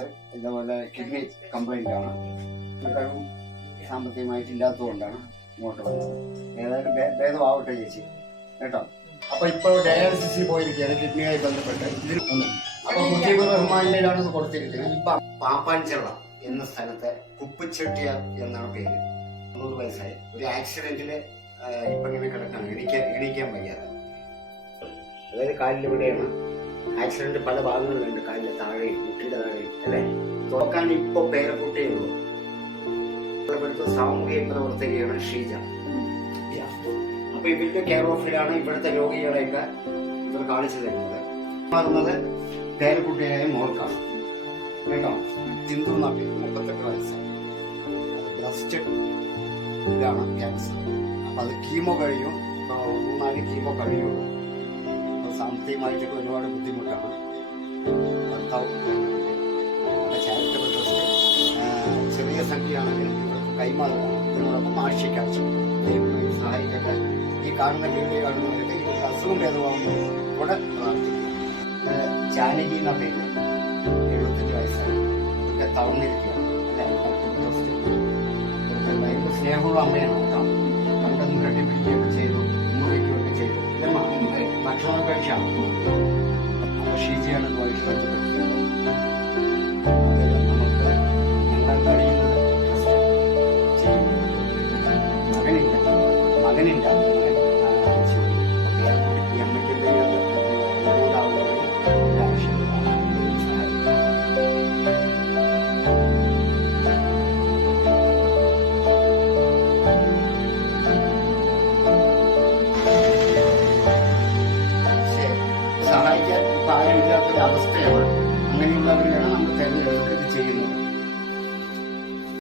വയസ്സ്. ഇതേപോലെ kidney complaint ആണ്. കഴിവും സാമ്പത്തികമായിട്ട് ഇല്ലാത്തതുകൊണ്ടാണ് ഇങ്ങോട്ട് വന്നത്. ഏതായാലും ഭേദമാവട്ടെ ചേച്ചി കേട്ടോ. അപ്പൊ ഇപ്പോൾ ഡയാലിസിസിൽ പോയിരിക്കുകയാണ് കിഡ്നിയുമായി ബന്ധപ്പെട്ട്. ഇതിൽ അപ്പൊ മുജീബുർ റഹ്മാനിലാണ് ഇത് കൊടുത്തിരിക്കുന്നത്. ഇപ്പൊ പാപ്പാഞ്ചിറ എന്ന സ്ഥലത്തെ കുപ്പിച്ചെട്ടിയാർ എന്നാണ് പേര്. 90 വയസ്സായി. ഒരു ആക്സിഡന്റില് ഇപ്പൊ ഇങ്ങനെ കിടക്കാണ്. എണീക്കാൻ വയ്യാതെ. അതായത് കാലിലിവിടെയാണ് ആക്സിഡന്റ്. പല ഭാഗങ്ങളിലുണ്ട്. കാലിന്റെ താഴെയും മുട്ടിന്റെ താഴെയും അല്ലെ. തുറക്കാൻ ഇപ്പൊ പേരക്കുട്ടിയേ ഉള്ളൂ. സാമൂഹിക പ്രവർത്തകയാണ് ഷീജ. അപ്പൊ ഇവരുടെ കെയർ ഓഫിലാണ് ഇവിടുത്തെ രോഗികളെയൊക്കെ ഇവർ കാണിച്ചു തരുന്നത്. മാറുന്നത് പേരക്കുട്ടിയായ മോൾക്കാണ് കേട്ടോ. സിന്ധു നാട്ടിൽ 38 വയസ്സാണ്. ബ്രസ്റ്റ് ഇതാണ് ക്യാൻസർ. അപ്പൊ അത് കീമോ കഴിയും. 3-4 കീമോ കഴിയുള്ളൂ. അപ്പൊ സാമ്പത്തികമായിട്ടൊക്കെ ഒരുപാട് ബുദ്ധിമുട്ടാണ്. ഭർത്താവ് ചാരിറ്റബിൾ ട്രസ്റ്റ് ചെറിയ സംഖ്യയാണെങ്കിലും ഇവർക്ക് കൈമാറുകയാണ്. ഇതിനോടൊപ്പം ആഴ്ചക്കാഴ്ച ദൈവമായി സഹായിക്കട്ടെ. ഈ കാണുന്ന വീഡിയോ കാണുന്നവർക്ക് ഈ ഒരു അസുഖം ഭേദമാകുമ്പോൾ കൂടെ പ്രാർത്ഥിക്കും. ജാനകി എന്ന പേര്, 75 വയസ്സാണ്. ഇതൊക്കെ തളർന്നിരിക്കുകയാണ്. ഭയങ്കര സ്നേഹമുള്ള അമ്മയാണ് കേട്ടോ. പണ്ടൊന്നും കെട്ടിപ്പിടിക്കുകയൊക്കെ ചെയ്തു, ഉമ്മ വയ്ക്കുകയൊക്കെ ചെയ്തു. ഭക്ഷണം കഴിച്ചാണ്. ഷീജയാണ് വയസ്സ്